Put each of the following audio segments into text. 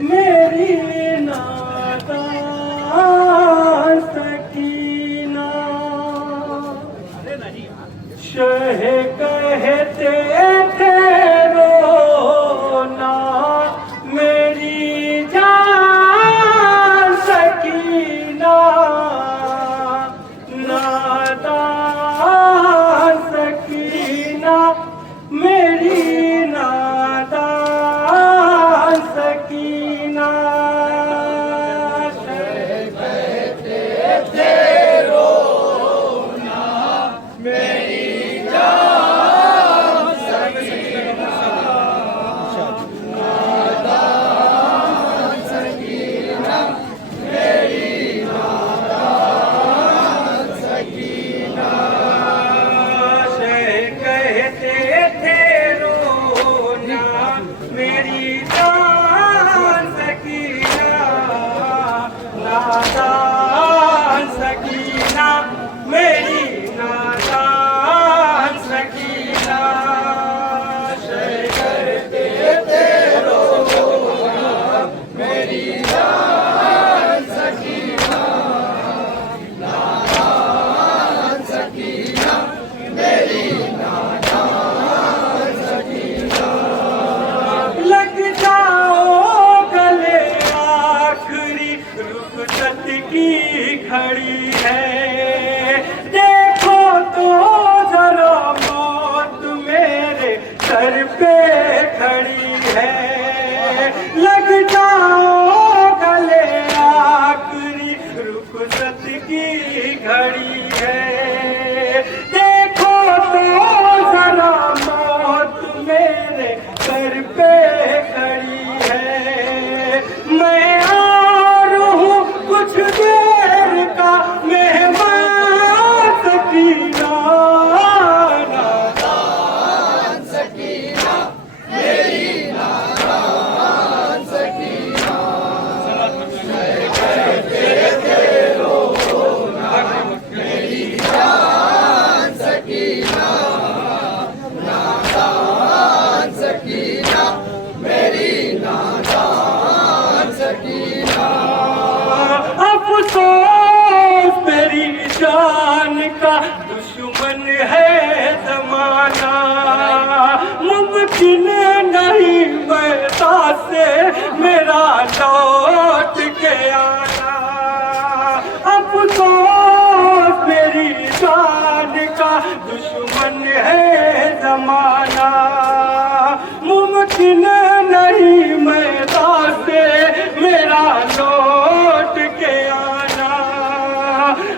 मेरी नादान सकीना। शह कहते थे रोना मेरी जान सकीना। नादान सकीना मेरी नादान सकीना। कहते थे रोना मेरी जान सकीना। नादान सकीना मेरी नादान सकीना। कहते थे रोना मेरी जान सकीना। नादान सकीना मेरी नादान सकीना। कहते थे रोना मेरी जान सकीना। नादान सकीना मेरी नादान सकीना। लग जाओ गले आखिरी रुखसत की घड़ी है। देखो तो जरा मौत मेरे सर पे खड़ी है। लग जाओ गले आखिरी रुखसत की घड़ी है। देखो तो जरा मौत मेरे सर पे खड़ी है। मैं और हूँ कुछ देर का मेहमान सकीना। नादान सकीना मेरी नादान सकीना। कहते थे रोना मेरी जान सकीना। नादान सकीना मेरी नादान सकीना। अफसोस मेरी जान का दुश्मन है जमाना। मुमकिन नहीं मरता से मेरा लौट के आना। अफसोस मेरी जान का दुश्मन है जमाना। मुमकिन नहीं मरता से मेरा लौट के आना।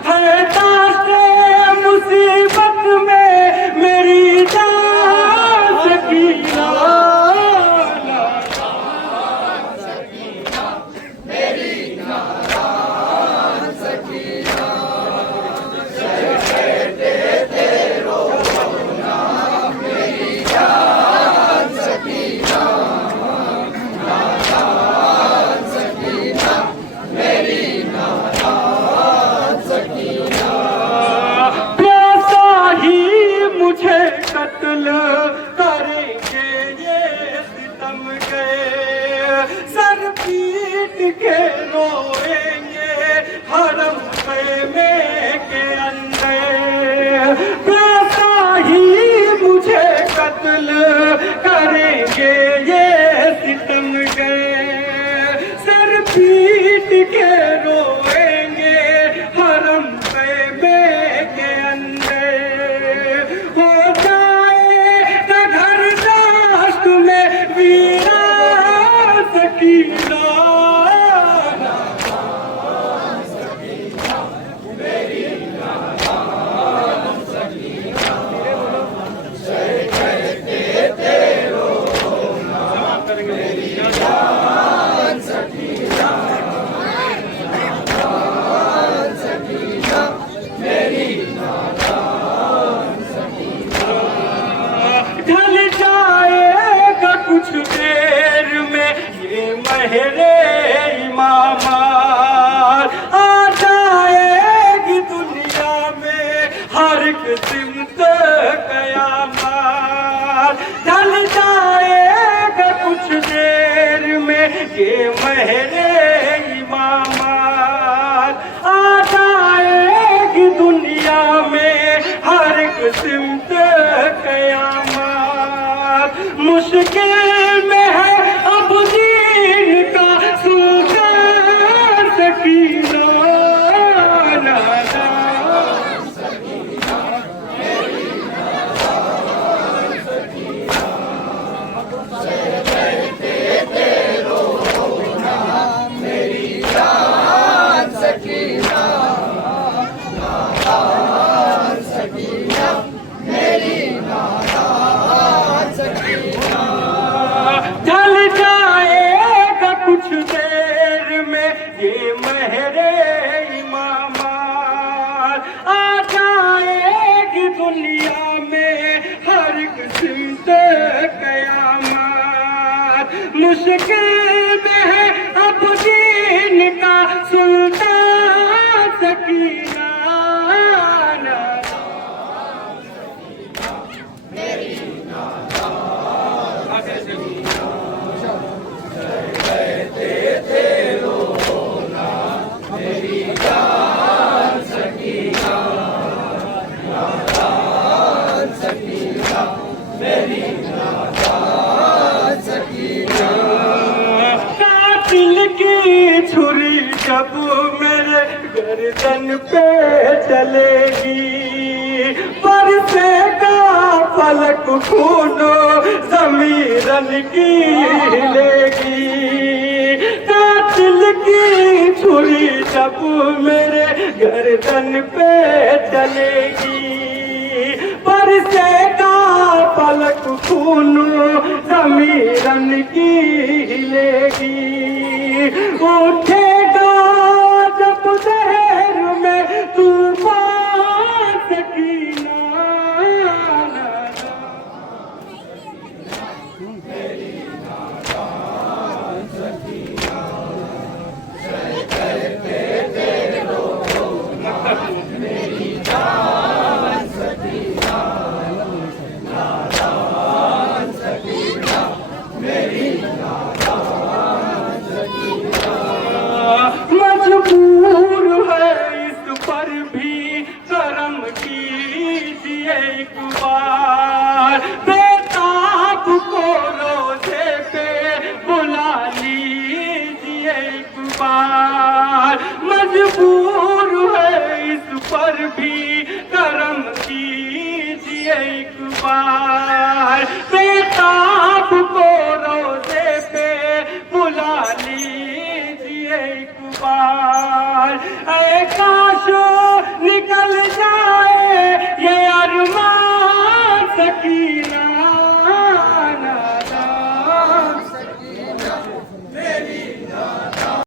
है दास्ते मुसीबत में मेरी जान सकीना। नादान सकीना मेरी नादान सकीना। कहते थे रोना मेरी जान सकीना। नादान सकीना मेरी नादान सकीना। प्यासा ही मुझे कत्ल करेंगे ये सितम गए। सर पीट के रोएंगे हरम खेमे के अंदर। प्यासा ही मुझे कत्ल करेंगे ये सितम गए। सर पीट के रोएंगे हरम खेमे के अंदर। हो जाएगा घर दाश्त में वीरान सकीना। मेरे इमामात आ जाएगी दुनिया में हर किस्मत कयामत। मुश्किल में है अब दीन का सुल्तान सकीना नादान सकीना मेरी नादान सकीना कहते तेरो ना मेरी जान सकीना नादान सकीना मेरी नादान सकीना। ढल जाएगा कुछ देर में ये मेरे इमामात आ जाएगी दुनिया में हर किस्म से कयामत। मुश्किल में है अब दीन का सुल्तान सकीना नादान सकीना मेरी नादान सकीना कहते तेरो ना मेरी जान सकीना नादान सकीना मेरी नादान सकीना। कातिल की छुरी जब मेरे गर्दन पे चलेगी बरसेगा फलक खूनो ज़मीरन की लेगी। कातिल की छुरी जब मेरे गर्दन पे चलेगी बरसेगा फलक खूनो ज़मीरन की लेगी। उठेगा जब शहर में तूफान सकीना मेरी नादान सकीना कहते तेरो ना मेरी जान सकीना नादान सकीना मेरी नादान सकीना। मजबूर है इस पर भी करम कीजिए एक बार। बेताब को रोज़े पे बुला लीजिए एक बार। मजबूर है इस पर भी करम कीजिए एक बार। बेताब को रोज़े पे बुला लीजिए एक बार। ऐ काश निकल जाए ये अरमान सकी